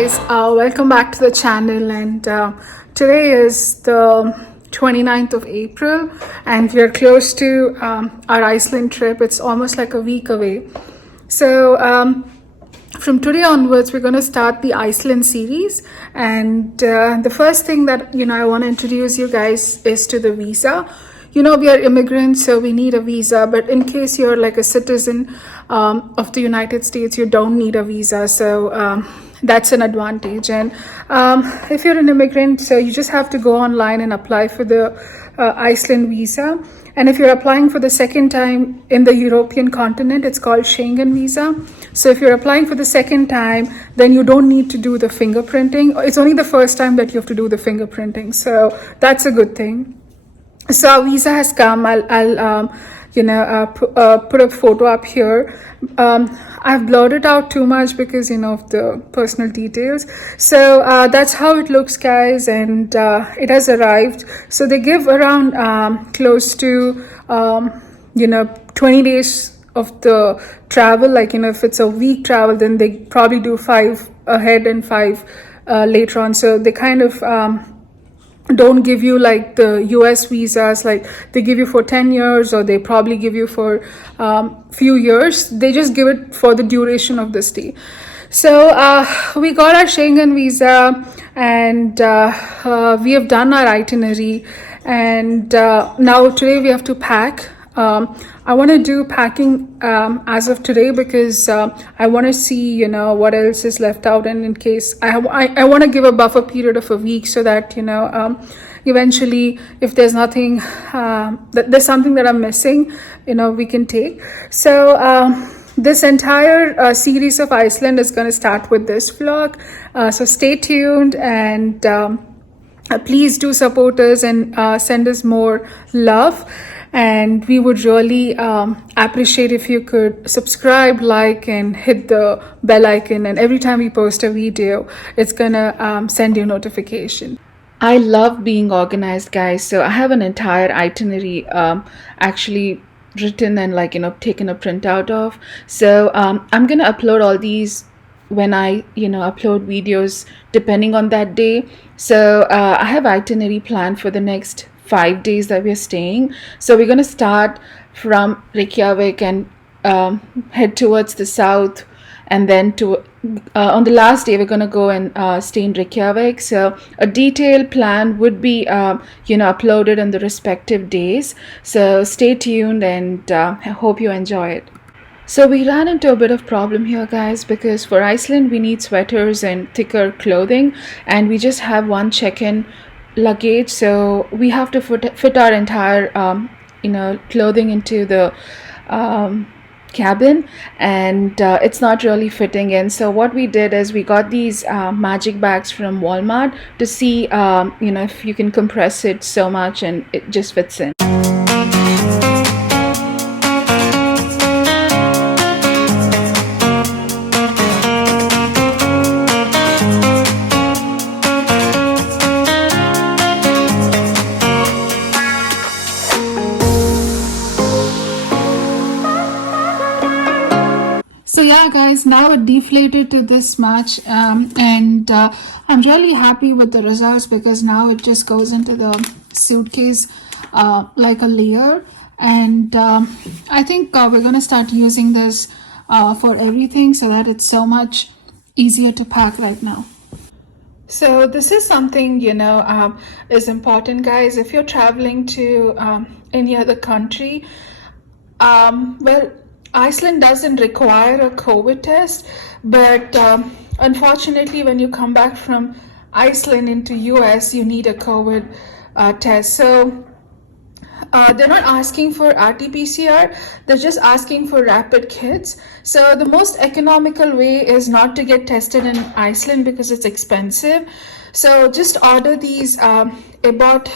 guys, welcome back to the channel. And today is the 29th of April and we are close to our Iceland trip. It's almost like a week away. So from today onwards, we're going to start the Iceland series. And the first thing that I want to introduce you guys is to the visa. We are immigrants, so we need a visa. But in case you're like a citizen of the United States, you don't need a visa. So that's an advantage. And if you're an immigrant, so you just have to go online and apply for the Iceland visa. And if you're applying for the second time in the European continent, it's called Schengen visa. So if you're applying for the second time, then you don't need to do the fingerprinting. It's only the first time that you have to do the fingerprinting. So that's a good thing. So our visa has come. I'll put a photo up here. I've blurred it out too much because of the personal details. So that's how it looks, guys, and it has arrived. So they give around close to 20 days of the travel. Like if it's a week travel, then they probably do 5 ahead and 5 later on. So they kind of don't give you like the US visas, like they give you for 10 years or they probably give you for few years. They just give it for the duration of the stay. So we got our Schengen visa and we have done our itinerary, and now today we have to pack. I want to do packing as of today because I want to see what else is left out, and in case I want to give a buffer period of a week so that eventually if there's nothing there's something that I'm missing, we can take. So this entire series of Iceland is going to start with this vlog, so stay tuned and please do support us and send us more love. And we would really appreciate if you could subscribe, like, and hit the bell icon. And every time we post a video, it's gonna send you notification. I love being organized, guys. So I have an entire itinerary actually written and taken a printout of. So I'm gonna upload all these when I upload videos depending on that day. So I have itinerary planned for the next 5 days that we're staying. So we're going to start from Reykjavik and head towards the south, and then to on the last day we're going to go and stay in Reykjavik. So a detailed plan would be uploaded on the respective days. So stay tuned and I hope you enjoy it. So we ran into a bit of problem here, guys, because for Iceland we need sweaters and thicker clothing, and we just have one check-in luggage, so we have to fit our entire clothing into the cabin, and it's not really fitting in. So what we did is we got these magic bags from Walmart to see if you can compress it so much and it just fits in. So yeah, guys, now it deflated to this much, and I'm really happy with the results because now it just goes into the suitcase like a layer, and I think we're gonna start using this for everything so that it's so much easier to pack right now. So this is something is important, guys. If you're traveling to any other country, well, Iceland doesn't require a COVID test, but unfortunately when you come back from Iceland into US, you need a COVID test. So they're not asking for RT-PCR, they're just asking for rapid kits. So the most economical way is not to get tested in Iceland because it's expensive. So just order these Abbott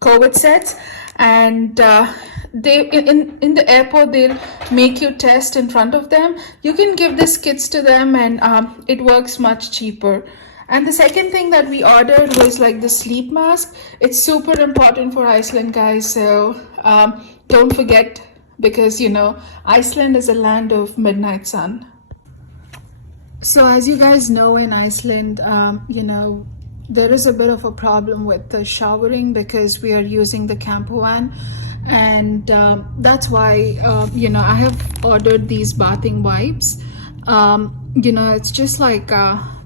COVID sets, and they in the airport they'll make you test in front of them. You can give these kits to them, and it works much cheaper. And the second thing that we ordered was like the sleep mask. It's super important for Iceland, guys, so don't forget, because Iceland is a land of midnight sun. So, as you guys know, in Iceland, there is a bit of a problem with the showering because we are using the camper van, and that's why I have ordered these bathing wipes. It's just like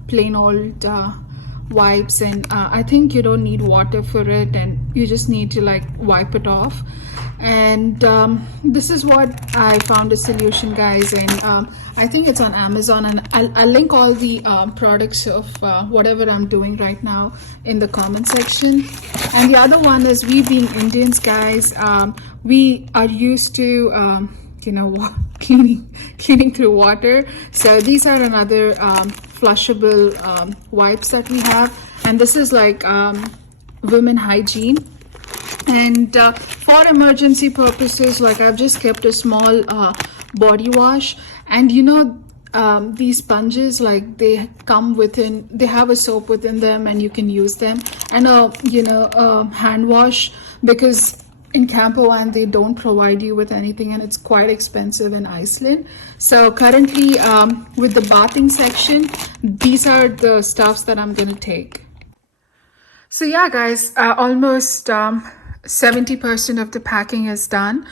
plain old wipes, and I think you don't need water for it, and you just need to like wipe it off. And this is what I found a solution, guys, and I think it's on Amazon, and I'll link all the products of whatever I'm doing right now in the comment section. And the other one is, we being Indians, guys, we are used to cleaning through water. So these are another flushable wipes that we have, and this is like women hygiene. And for emergency purposes, like I've just kept a small body wash. And these sponges, like they come within, they have a soap within them, and you can use them. And a hand wash, because in camper van they don't provide you with anything, and it's quite expensive in Iceland. So currently with the bathing section, these are the stuffs that I'm gonna take. So yeah, guys, almost 70% of the packing is done.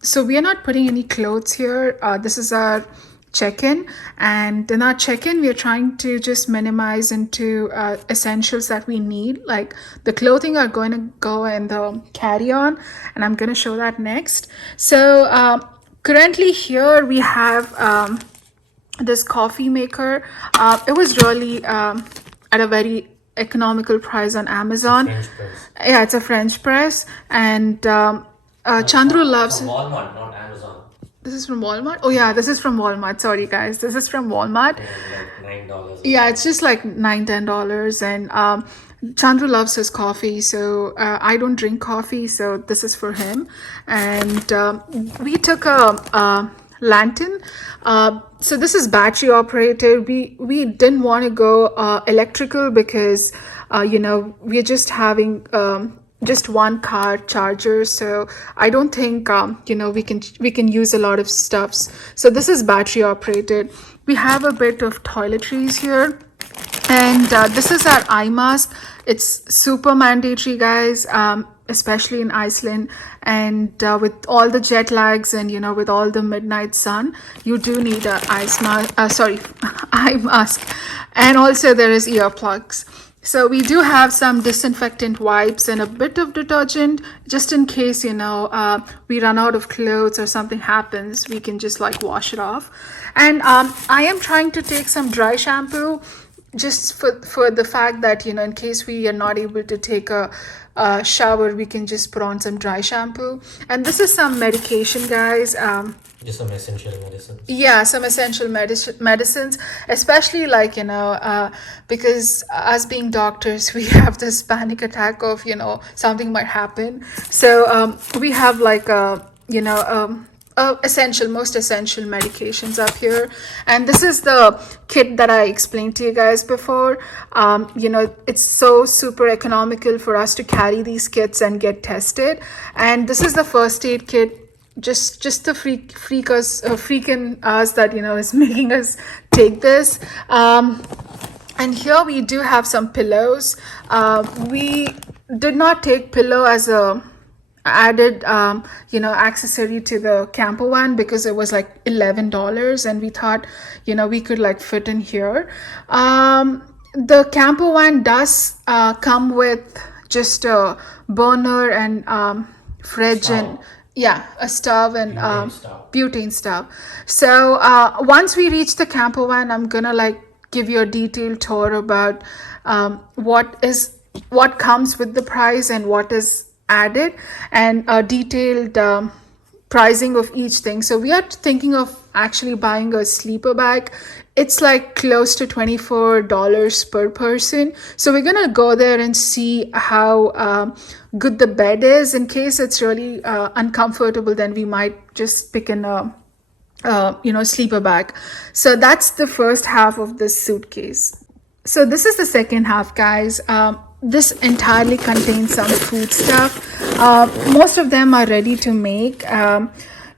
So we are not putting any clothes here. This is our check-in, and in our check-in we are trying to just minimize into essentials that we need. Like the clothing are going to go in the carry-on, and I'm going to show that next. So currently here we have this coffee maker. It was really at a very economical price on Amazon. Yeah, it's a French press, and Chandru loves from Walmart, not Amazon. This is from Walmart. Oh yeah, this is from Walmart. Sorry guys, this is from Walmart. And like $9. Yeah, it's just like $9-10, and Chandru loves his coffee, so I don't drink coffee, so this is for him. And we took a lantern. So this is battery operated. We didn't want to go electrical because we're just having just one car charger, so I don't think we can use a lot of stuffs. So this is battery operated. We have a bit of toiletries here, and this is our eye mask. It's super mandatory, guys, especially in Iceland, and with all the jet lags and with all the midnight sun, you do need a eye mask. And also there is earplugs. So we do have some disinfectant wipes and a bit of detergent, just in case we run out of clothes or something happens, we can just like wash it off. And I am trying to take some dry shampoo, just for the fact that in case we are not able to take a shower, we can just put on some dry shampoo. And this is some medication, guys. Just some essential medicines. Yeah, some essential medicines, especially like because us being doctors, we have this panic attack of something might happen. So we have like most essential medications up here. And this is the kit that I explained to you guys before. It's so super economical for us to carry these kits and get tested. And this is the first aid kit, just the freaking us that is making us take this. And here we do have some pillows. We did not take pillow as a added accessory to the camper van because it was like $11, and we thought we could like fit in here. The camper van does come with just a burner and fridge Stove. And a stove and butane stove. So once we reach the camper van, I'm gonna like give you a detailed tour about what comes with the price and what is added, and a detailed pricing of each thing. So we are thinking of actually buying a sleeper bag. It's like close to $24 per person. So we're gonna go there and see how good the bed is. In case it's really uncomfortable, then we might just pick in a sleeper bag. So that's the first half of this suitcase. So this is the second half, guys. This entirely contains some food stuff. Most of them are ready to make.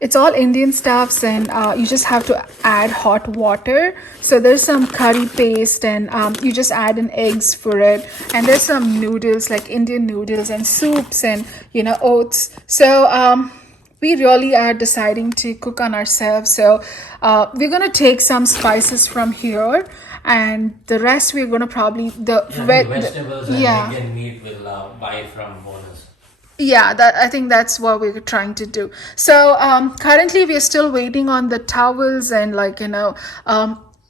it's all Indian stuffs, and you just have to add hot water. So there's some curry paste, and you just add in eggs for it. And there's some noodles, like Indian noodles, and soups, and oats. So we really are deciding to cook on ourselves. So we're gonna take some spices from here, and the rest we're gonna probably The vegetables and egg and meat will buy from bonus. Yeah, that I think that's what we're trying to do. So currently we're still waiting on the towels and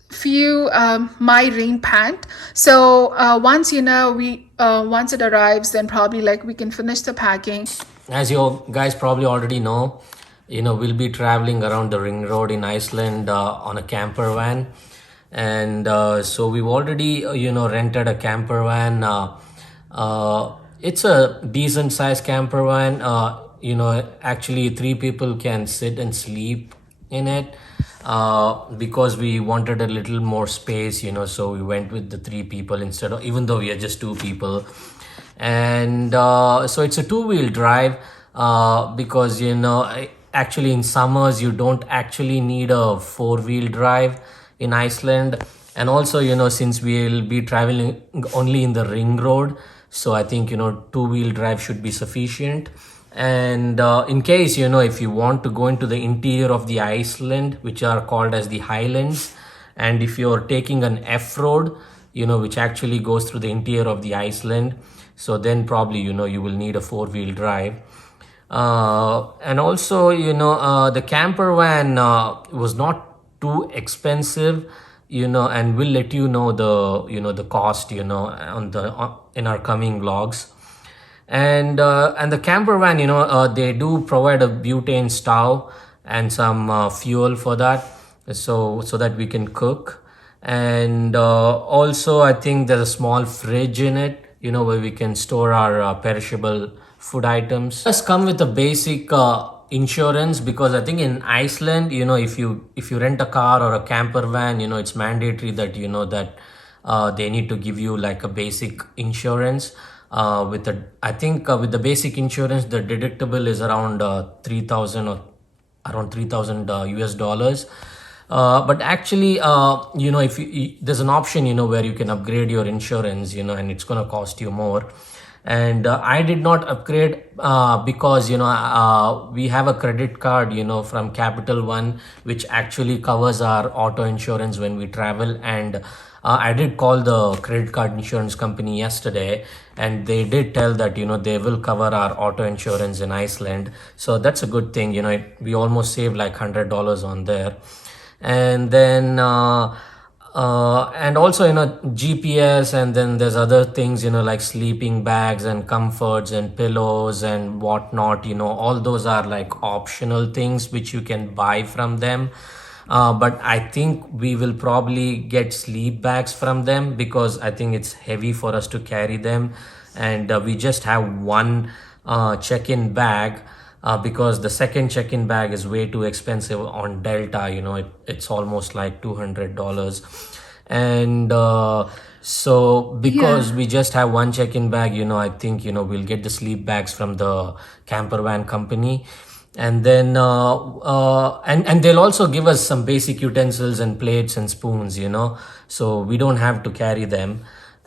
few my rain pant. So once once it arrives, then probably like we can finish the packing. As you guys probably already know, we'll be traveling around the ring road in Iceland on a camper van. And so we've already, rented a camper van. It's a decent sized camper van. Actually 3 people can sit and sleep in it because we wanted a little more space, so we went with the 3 people instead of, even though we are just 2 people. And so it's a two-wheel drive because actually in summers you don't actually need a four-wheel drive in Iceland. And also since we'll be traveling only in the ring road, so I think two-wheel drive should be sufficient. And in case if you want to go into the interior of the Iceland, which are called as the Highlands, and if you're taking an F road, which actually goes through the interior of the Iceland, so then probably you will need a four-wheel drive. And also the camper van was not too expensive, and we'll let you know the cost on the in our coming vlogs. And the camper van, they do provide a butane stove and some fuel for that, so that we can cook. And also I think there's a small fridge in it, where we can store our perishable food items. Just come with a basic insurance, because I think in Iceland, if you rent a car or a camper van, it's mandatory that they need to give you like a basic insurance. With the basic insurance, the deductible is around 3,000 or around 3,000 US dollars. But actually, if there's an option, where you can upgrade your insurance, and it's going to cost you more. And I did not upgrade because we have a credit card from Capital One, which actually covers our auto insurance when we travel. And I did call the credit card insurance company yesterday, and they did tell that they will cover our auto insurance in Iceland. So that's a good thing. We almost saved like $100 on there. And then and also GPS, and then there's other things like sleeping bags and comforts and pillows and whatnot. All those are like optional things which you can buy from them. But I think we will probably get sleep bags from them, because I think it's heavy for us to carry them. And we just have one check-in bag, because the second check-in bag is way too expensive on Delta. It's almost like $200. And so because we just have one check-in bag, I think we'll get the sleep bags from the camper van company. And then and they'll also give us some basic utensils and plates and spoons, so we don't have to carry them.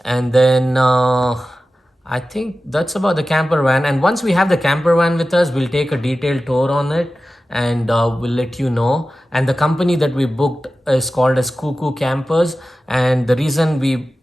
And then I think that's about the camper van. And once we have the camper van with us, we'll take a detailed tour on it, and we'll let you know. And the company that we booked is called as Cuckoo Campers. And the reason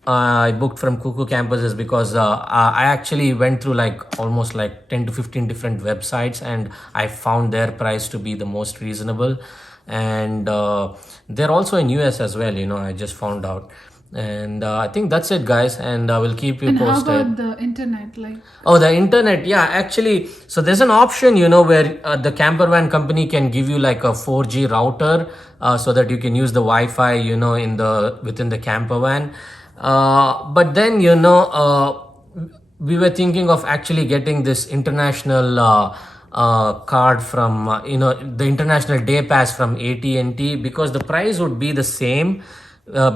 I booked from Cuckoo Campers is because I actually went through almost 10 to 15 different websites, and I found their price to be the most reasonable. And they're also in US as well, I just found out. And I think that's it, guys, and I will keep you posted. How about the internet? The internet, yeah, actually, so there's an option where the camper van company can give you like a 4G router, so that you can use the Wi-Fi within the camper van. But then we were thinking of actually getting this international card from the international day pass from AT&T, because the price would be the same.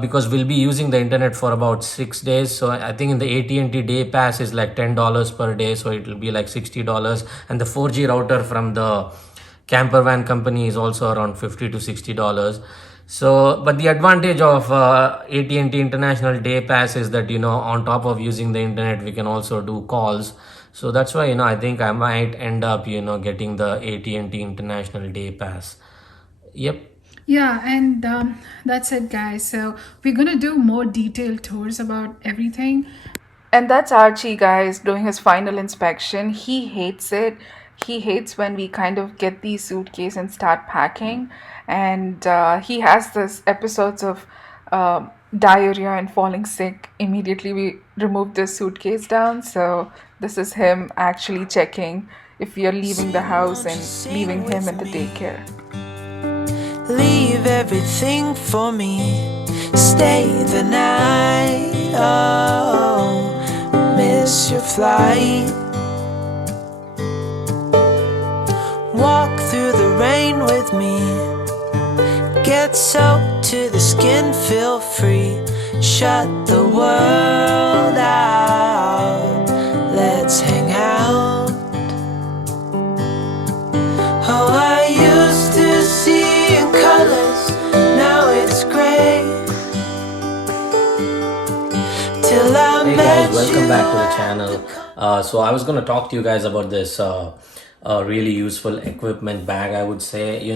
Because we'll be using the internet for about 6 days. So I think in the AT&T day pass is like $10 per day, so it will be like $60. And the 4G router from the camper van company is also around $50 to $60. So, but the advantage of AT&T International Day Pass is that, on top of using the internet, we can also do calls. So that's why, I think I might end up, getting the AT&T International Day Pass. Yep. Yeah, and that's it, guys. So we're gonna do more detailed tours about everything. And that's Archie, guys, doing his final inspection. He hates it. He hates when we kind of get the suitcase and start packing. And he has this episodes of diarrhea and falling sick immediately we remove the suitcase down. So this is him actually checking if we are leaving the house and leaving him in the daycare. Leave everything for me, stay the night, oh, miss your flight. Walk through the rain with me, get soaked to the skin, feel free. Shut the world out, let's hang out. Oh, I used to see in colors, now it's gray. Till I Hey met guys, welcome you. back to the channel. So I was going to talk to you guys about this really useful equipment bag, I would say.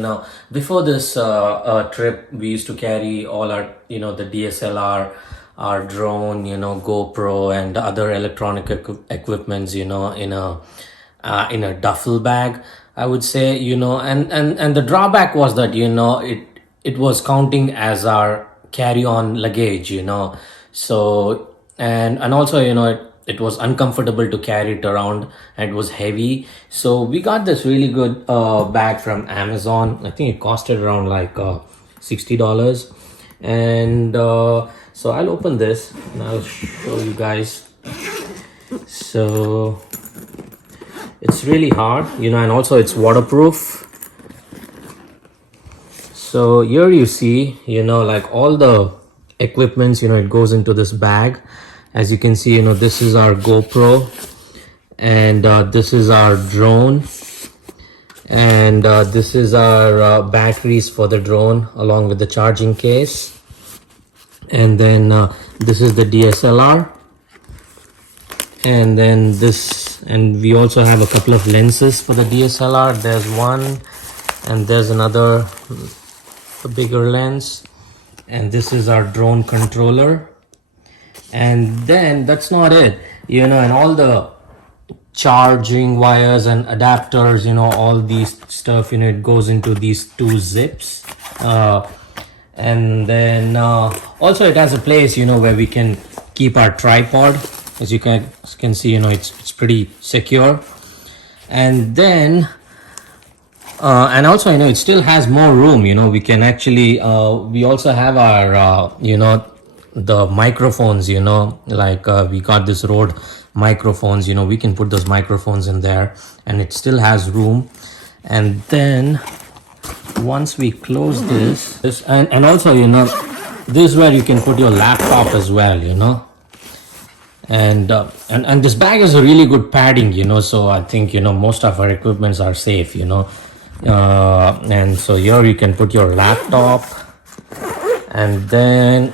Before this trip, we used to carry all our, the DSLR, our drone, GoPro and other electronic equipments, in a duffel bag, I would say. And the drawback was that, it was counting as our carry-on luggage, so and also, it was uncomfortable to carry it around, and it was heavy. So we got this really good bag from Amazon. I think it costed around like $60. And so I'll open this and I'll show you guys. So it's really hard, and also it's waterproof. So here you see, like all the equipments, it goes into this bag. As you can see, this is our GoPro, and this is our drone, and this is our batteries for the drone along with the charging case. And then this is the DSLR, and then this, and we also have a couple of lenses for the DSLR. There's one, and there's another, a bigger lens. And this is our drone controller. And then that's not it, and all the charging wires and adapters, all these stuff, it goes into these two zips. And then also it has a place, where we can keep our tripod. As you can see, it's pretty secure. And then and also, it still has more room. We can actually we also have our the microphones, like we got this Rode microphones. We can put those microphones in there, and it still has room. And then once we close this and also, this is where you can put your laptop as well, and this bag is a really good padding, so I think, most of our equipments are safe, and so here you can put your laptop. And then,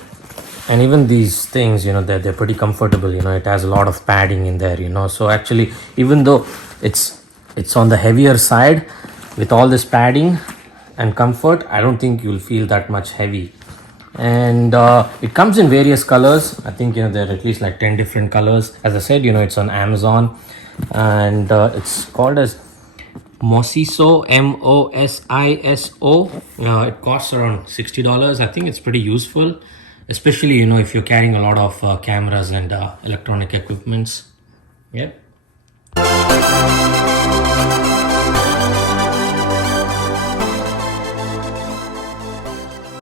and even these things, they're pretty comfortable. It has a lot of padding in there, so actually, even though it's on the heavier side, with all this padding and comfort, I don't think you'll feel that much heavy. And it comes in various colors. I think, there are at least like 10 different colors. As I said, it's on Amazon, and it's called as Mosiso, Mosiso. It costs around $60. I think it's pretty useful, especially, if you're carrying a lot of cameras and electronic equipments. Yep.